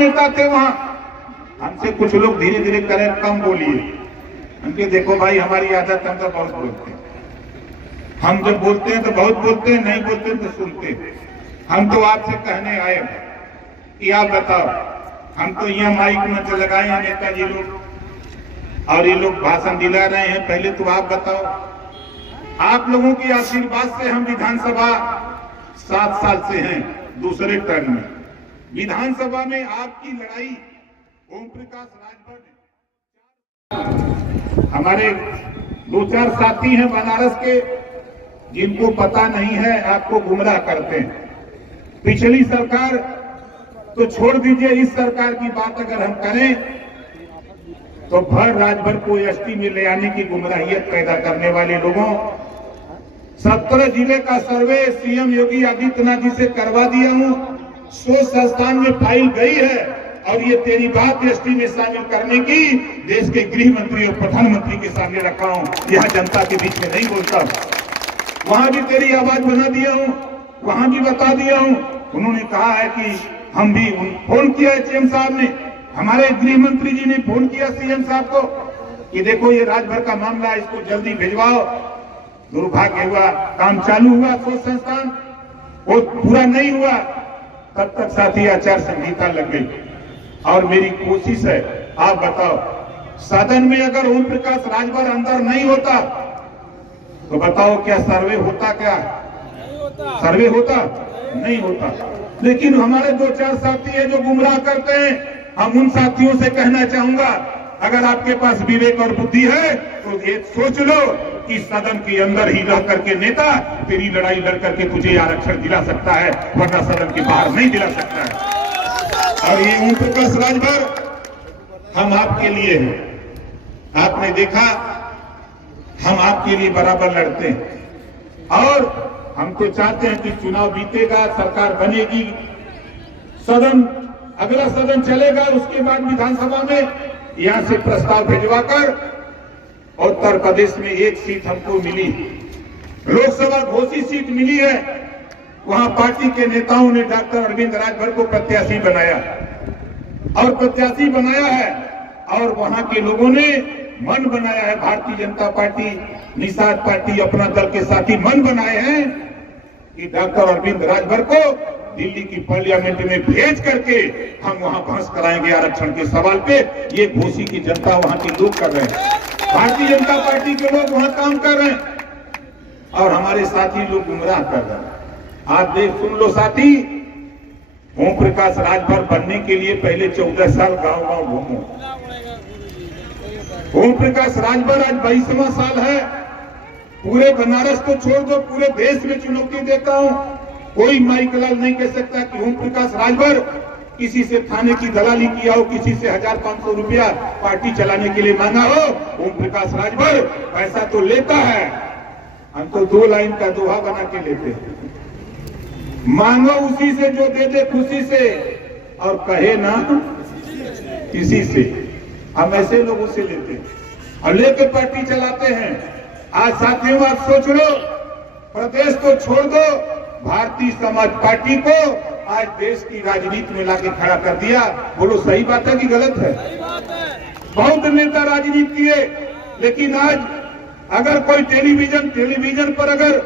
नेता थे वहां, हमसे कुछ लोग धीरे धीरे करें कम बोलिए। हमके देखो भाई, हमारी आदत, हम तो बहुत बोलते हैं। हम जब बोलते हैं तो बहुत बोलते हैं, नहीं बोलते हैं तो सुनते हैं। हम तो आपसे कहने आए कि आप बताओ, हम तो यहाँ माइक में लगाए हैं नेताजी लोग और ये लोग भाषण दिला रहे हैं। पहले तो आप बताओ, आप लोगों के आशीर्वाद से हम विधानसभा 7 साल से हैं, दूसरे टर्म में। विधानसभा में आपकी लड़ाई ओम प्रकाश राजभर ने, हमारे 2-4 साथी हैं बनारस के, जिनको पता नहीं है, आपको गुमराह करते हैं। पिछली सरकार तो छोड़ दीजिए, इस सरकार की बात अगर हम करें तो भर राजभर को एसटी में ले आने की गुमराहियत पैदा करने वाले लोगों, 17 जिले का सर्वे सीएम योगी आदित्यनाथ जी से करवा दिया हूं। 100 संस्थान में फाइल गई है और ये तेरी बात एसटी में शामिल करने की देश के गृह मंत्री और प्रधानमंत्री के सामने रखा हूं। यहां जनता के बीच में नहीं बोलता। वहां भी तेरी आवाज बना दिया हूं, वहां भी बता दिया हूं। उन्होंने कहा है कि हम भी फोन किया है, सीएम साहब ने, हमारे गृह मंत्री जी ने फोन किया सीएम साहब को कि देखो ये राजभर का मामला, इसको जल्दी भिजवाओ। दुर्भाग्य हुआ, काम चालू हुआ 100 संस्थान, वो पूरा नहीं हुआ, तब तक साथी आचार संहिता लग गई। और मेरी कोशिश है, आप बताओ, सदन में अगर ओम प्रकाश राजभर अंदर नहीं होता तो बताओ क्या सर्वे होता? क्या सर्वे होता? नहीं होता। लेकिन हमारे 2-4 साथी हैं जो गुमराह करते हैं। हम उन साथियों से कहना चाहूंगा, अगर आपके पास विवेक और बुद्धि है तो ये सोच लो कि सदन के अंदर ही रह करके नेता तेरी लड़ाई लड़ करके तुझे आरक्षण दिला सकता है, वरना सदन के बाहर नहीं दिला सकता है। और ये ओम प्रकाश राजभर हम आपके लिए हैं। आपने देखा, हम आपके लिए बराबर लड़ते हैं और हम तो चाहते हैं कि चुनाव बीतेगा, सरकार बनेगी, सदन, अगला सदन चलेगा, उसके बाद विधानसभा में यहां से प्रस्ताव भिजवाकर उत्तर प्रदेश में 1 सीट हमको मिली, लोकसभा घोषित सीट मिली है। वहां पार्टी के नेताओं ने डॉक्टर अरविंद राजभर को प्रत्याशी बनाया और प्रत्याशी बनाया है, और वहां के लोगों ने मन बनाया है, भारतीय जनता पार्टी, निषाद पार्टी, अपना दल के साथी मन बनाए हैं कि डॉक्टर अरविंद राजभर को दिल्ली की पार्लियामेंट में भेज करके हम वहां बहस कराएंगे आरक्षण के सवाल पे। ये घोसी की जनता, वहां के लोग कर रहे हैं, भारतीय जनता पार्टी के लोग वहां काम कर रहे हैं और हमारे साथी लोग गुमराह कर रहे हैं। आप देख सुन लो साथी, ओम प्रकाश राजभर बनने के लिए पहले 14 साल गांव-गांव घूमो। ओम प्रकाश राजभर आज 22वां साल है। पूरे बनारस को छोड़ दो, पूरे देश में चुनौती देता हूं। कोई माइक लाल नहीं कह सकता कि ओम प्रकाश राजभर किसी से थाने की दलाली किया हो, किसी से 1000-500 रुपया पार्टी चलाने के लिए मांगा हो। ओम प्रकाश राजभर पैसा तो लेता है, हम तो 2 लाइन का दोहा बना के लेते हैं, मांगो उसी से जो दे दे खुशी से और कहे ना किसी से। हम ऐसे लोगों से लेते हैं और लेके पार्टी चलाते हैं। आज साथियों, आप सोच लो, प्रदेश को छोड़ दो, भारतीय समाज पार्टी को आज देश की राजनीति में लाके खड़ा कर दिया। बोलो सही बात है कि गलत है? बहुत नेता राजनीति किए, लेकिन आज अगर कोई टेलीविजन पर अगर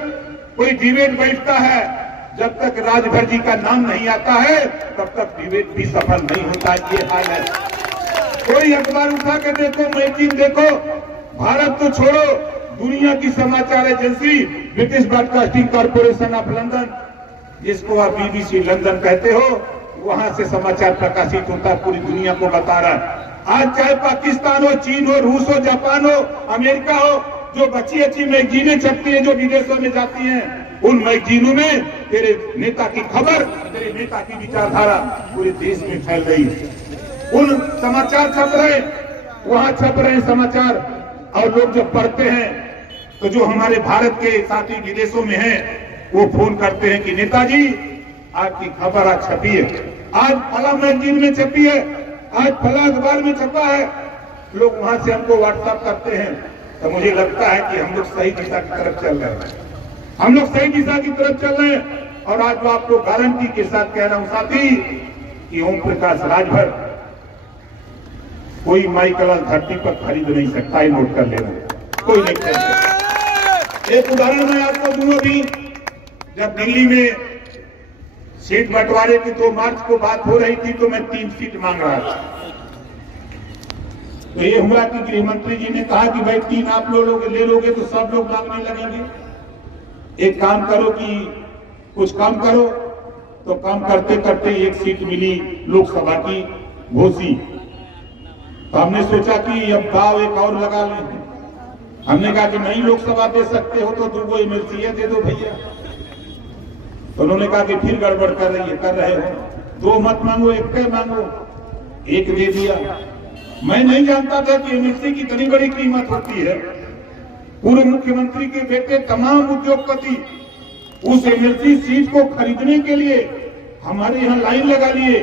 कोई डिबेट बैठता है, जब तक राजभर जी का नाम नहीं आता है तब तक डिबेट भी सफल नहीं होता। ये हाल है। कोई अखबार उठा के देखो, मैगजीन देखो, भारत तो छोड़ो, दुनिया की समाचार agency British broadcasting corporation of London, जिसको आप बीबीसी लंदन कहते हो, वहां से समाचार प्रकाशित होता, पूरी दुनिया को बता रहा है। आज चाहे पाकिस्तान हो, चीन हो, रूस हो, जापान हो, अमेरिका हो, जो अच्छी मैगजीनें छपती है, जो विदेशों में जाती हैं, उन मैगजीनों में तेरे नेता की खबर, तेरे नेता की विचारधारा पूरे देश में फैल रही है। उन समाचार छप रहे, वहां छप रहे समाचार, और लोग जब पढ़ते हैं तो जो हमारे भारत के साथी विदेशों में हैं, वो फोन करते हैं कि नेताजी आपकी खबर आज छपी है, आज फला मैगजीन में छपी है, आज फला अखबार में छपा है। लोग वहां से हमको व्हाट्सएप करते हैं, तो मुझे लगता है कि हम लोग सही दिशा की तरफ चल रहे हैं, और आज वो आपको गारंटी के साथ कह रहा हूं साथी, कि ओम प्रकाश राजभर कोई माई कलश धरती पर खरीद नहीं सकता है, नोट कर लेना, कोई नहीं खरीद सकता। एक उदाहरण मैं आपको दूं, अभी जब दिल्ली में सीट बंटवारे की 2 मार्च को बात हो रही थी तो मैं 3 सीट मांग रहा था। तो ये हुआ कि गृह मंत्री जी ने कहा कि भाई 3 आप लोग ले लोगे तो सब लोग मांगने लगेंगे, एक काम करो कि कुछ कम करो। तो कम करते करते 1 सीट मिली लोकसभा की घोसी। तो हमने सोचा कि अब दाव एक और लगा लें। हमने कहा कि नहीं लोकसभा दे सकते हो तो 2 एमएलसी दे दो भैया। तो उन्होंने कहा कि फिर गड़बड़ कर रहे हो, 2 मत मांगो, 1 मांगो, 1 दे दिया। मैं नहीं जानता था कि एमएलसी की इतनी बड़ी कीमत होती है। पूर्व मुख्यमंत्री के बेटे तमाम उद्योगपति उस एमएलसी सीट को खरीदने के लिए हमारे यहाँ लाइन लगा लिए।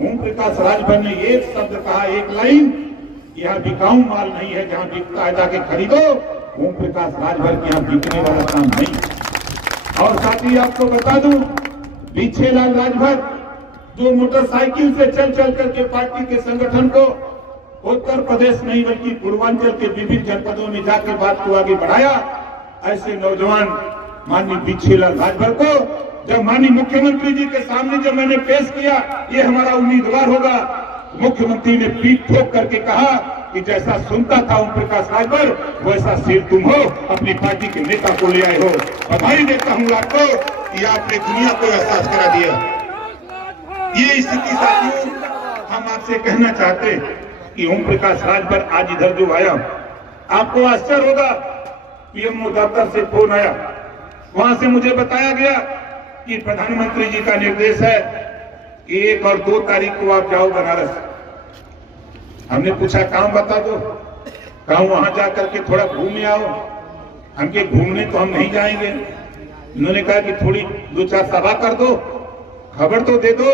ओम प्रकाश राजभर ने एक शब्द कहा, एक लाइन, यहाँ बिकाऊ माल नहीं है, जहाँ बिकता है जाके खरीदो। ओम प्रकाश राजभर के यहाँ बिकने वाला काम नहीं। और साथ ही आपको बता दूं, बिछेलाल राजभर जो मोटरसाइकिल से चल चल करके पार्टी के संगठन को उत्तर प्रदेश नहीं बल्कि पूर्वांचल के विभिन्न जनपदों में जाकर बात को आगे बढ़ाया, ऐसे नौजवान माननीय बिछेलाल राजभर को जब माननीय मुख्यमंत्री जी के सामने जब मैंने पेश किया, ये हमारा उम्मीदवार होगा, मुख्यमंत्री ने पीठ ठोक करके कहा कि जैसा सुनता था ओम प्रकाश राजभर वैसा सिर तुम हो, अपनी पार्टी के नेता को ले आए हो। बधाई देता हूँ आपको कि आपने दुनिया को एहसास करा दिया। ये स्थिति साथियों, हम आपसे कहना चाहते कि ओम प्रकाश राजभर आज इधर जो आया, आपको आश्चर्य होगा, पीएमओ दफ्तर से फोन आया, वहां से मुझे बताया गया कि प्रधानमंत्री जी का निर्देश है कि 1 और 2 तारीख को आप जाओ बनारस। हमने पूछा काम बता दो, कहा वहां जाकर के थोड़ा घूमने आओ। हमके घूमने तो हम नहीं जाएंगे। उन्होंने कहा कि थोड़ी 2-4 सभा कर दो, खबर तो दे दो,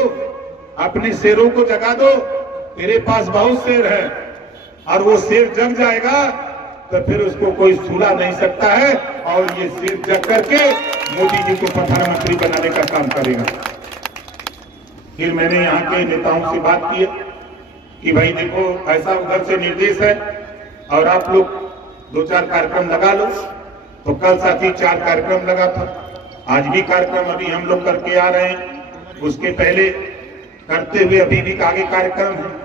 अपने शेरों को जगा दो, तेरे पास बहुत शेर है और वो शेर जग जाएगा तो फिर उसको कोई सुला नहीं सकता है और ये शेर जग करके मोदी जी को प्रधानमंत्री बनाने का काम करेगा। फिर मैंने यहाँ के नेताओं से बात की कि भाई देखो ऐसा उधर से निर्देश है और आप लोग 2-4 कार्यक्रम लगा लो। तो कल साथी 4 कार्यक्रम लगा था, आज भी कार्यक्रम अभी हम लोग करके आ रहे हैं, उसके पहले करते हुए अभी भी आगे कार्यक्रम है।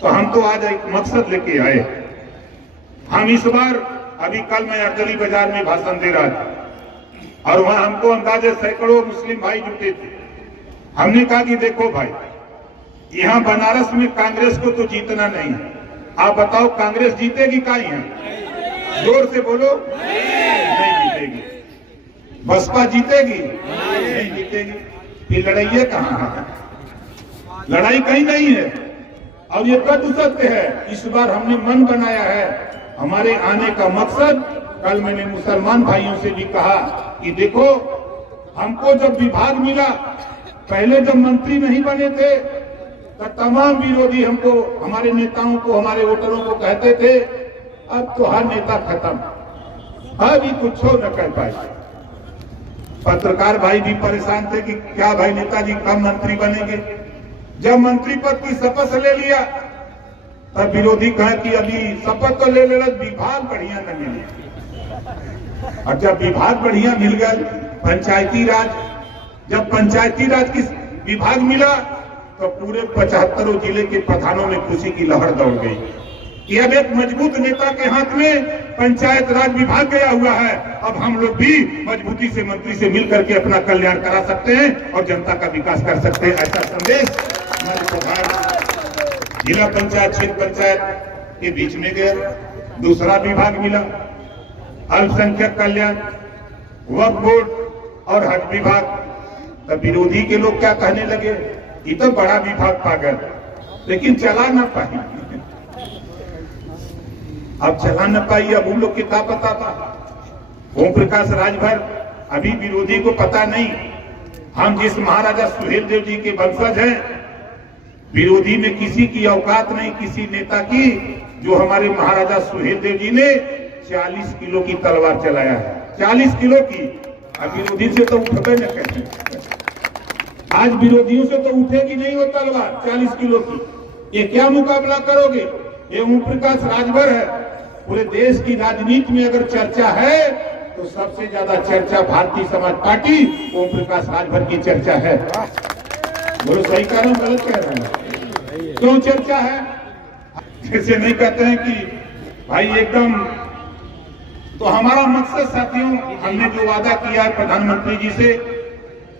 तो हम तो आज एक मकसद लेके आए। हम इस बार अभी कल मैं अर्दली बाजार में भाषण दे रहा था और वहां हमको अंदाजे सैकड़ों मुस्लिम भाई जुटे थे। हमने कहा कि देखो भाई, यहाँ बनारस में कांग्रेस को तो जीतना नहीं है, आप बताओ कांग्रेस जीतेगी का यहाँ? जोर से बोलो, नहीं जीतेगी। बसपा जीतेगी? नहीं जीतेगी। फिर लड़ाई कहाँ है? लड़ाई कहीं नहीं है और ये कद सत्य है। इस बार हमने मन बनाया है, हमारे आने का मकसद, कल मैंने मुसलमान भाइयों से भी कहा कि देखो हमको जब विभाग मिला, पहले जब मंत्री नहीं बने थे तो तमाम विरोधी हमको, हमारे नेताओं को, हमारे वोटरों को कहते थे अब तो हर नेता खत्म, अभी कुछ न कर पाए। पत्रकार भाई भी परेशान थे कि क्या भाई नेताजी कब मंत्री बनेंगे। जब मंत्री पद की शपथ ले लिया तब विरोधी कहा कि अभी शपथ तो ले लेना, विभाग बढ़िया न मिले। और जब विभाग बढ़िया मिल गया, पंचायती राज, जब पंचायती राज की विभाग मिला तो पूरे 75 जिले के प्रधानों में खुशी की लहर दौड़ गई कि अब एक मजबूत नेता के हाथ में पंचायत राज विभाग गया हुआ है, अब हम लोग भी मजबूती से मंत्री से मिलकर के अपना कल्याण करा सकते हैं और जनता का विकास कर सकते हैं। ऐसा संदेश हमारे प्रधान जिला पंचायत, क्षेत्र पंचायत के बीच में गया। दूसरा विभाग मिला, अल्पसंख्यक कल्याण, वक्फ बोर्ड और हज विभाग। तब विरोधी के लोग क्या कहने लगे, ये तो बड़ा विभाग पा गए, लेकिन चला न पाई। अब चला न पाई, अब उन लोग की क्या पता था। ओम प्रकाश राजभर अभी विरोधी को पता नहीं, हम जिस महाराजा सुहेलदेव जी के वंशज हैं, विरोधी में किसी की औकात नहीं, किसी नेता की, जो हमारे महाराजा सुहेलदेव जी ने 40 किलो की तलवार चलाया है, 40 किलो की। अब विरोधी से तो उठबे न कहते। आज विरोधियों से तो उठेगी नहीं वो तलवार 40 किलो की। ये क्या मुकाबला करोगे? ये ओम प्रकाश राजभर है। पूरे देश की राजनीति में अगर चर्चा है तो सबसे ज्यादा चर्चा भारतीय समाज पार्टी ओम प्रकाश राजभर की चर्चा है। बोलो सही कह रहा हूं, गलत कह रहा हूं? क्यों चर्चा है? जैसे नहीं कहते हैं कि भाई एकदम। तो हमारा मकसद साथियों, हमने जो वादा किया है प्रधानमंत्री जी से,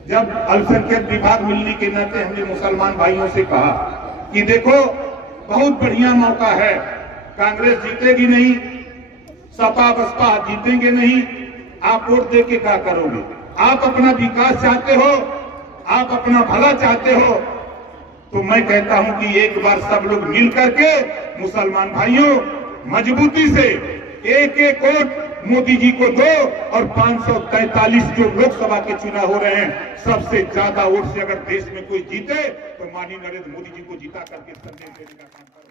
जब अल्पसंख्यक विभाग मिलने के नाते हमने मुसलमान भाइयों से कहा कि देखो बहुत बढ़िया मौका है, कांग्रेस जीतेगी नहीं, सपा बसपा जीतेंगे नहीं, आप वोट दे के क्या करोगे? आप अपना विकास चाहते हो, आप अपना भला चाहते हो, तो मैं कहता हूं कि एक बार सब लोग मिल करके मुसलमान भाइयों मजबूती से एक एक वोट मोदी जी को दो, और 543 जो लोकसभा के चुनाव हो रहे हैं सबसे ज्यादा वोट से अगर देश में कोई जीते तो माननीय नरेंद्र मोदी जी को जीता करके संदेश देने का काम करें।